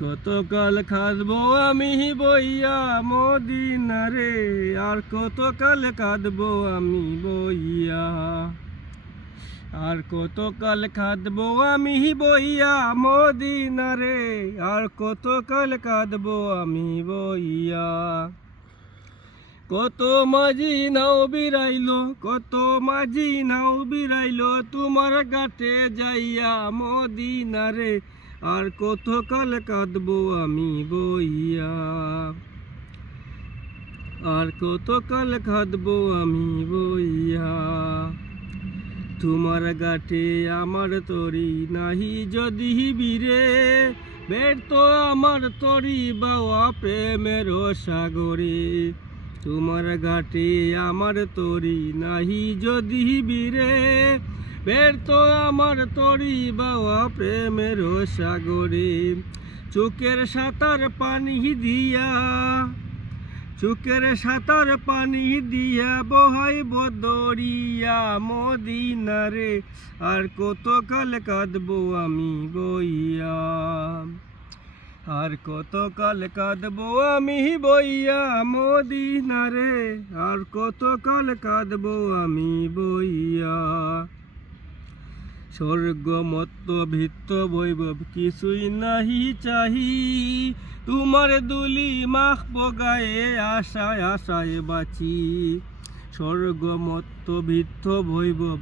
কতকাল কাঁদবো আমি বইয়া মদিনারে, আর কতকাল কাঁদবো আমি বইয়া, আর কতকাল কাঁদবো আমি বইয়া মদিনারে, আর কতকাল কাঁদবো আমি বইয়া। কত মাঝি নাও বিরাইলো, কত মাঝি নাও বিরাইলো তোমার ঘাটে যাইয়া মদিনারে, আর কতকাল কাঁদবো আমি বইয়া, আর কতকাল কাঁদবো আমি বইয়া। তোমার ঘাটে আমার তরি নাহি যদি বীরে, ব্যর্থ আমার তরি বাওয়া প্রেমের সাগরে। তোমার ঘাটে আমার তরি নাহি যদি বীরে, ব্যর্থ আমার তরি বাওয়া প্রেমের সাগরে। চোখের সাঁতার পানি দিয়া, চোখের সাঁতার পানি দিয়া বহাইব দরিয়া মদিনারে, আর কতকাল কাঁদবো আমি বইয়া, আর কতকাল কাঁদবো আমি বইয়া মদিনারে, আর কতকাল কাঁদবো আমি বইয়া। স্বর্গ মত্ত ভিত্ত বৈভব কিছুই নাহি চাহি, তোমার দুলি মাখব গায়ে আশায় আশায় বাঁচি। স্বর্গ মত্ত ভিত্ত বৈভব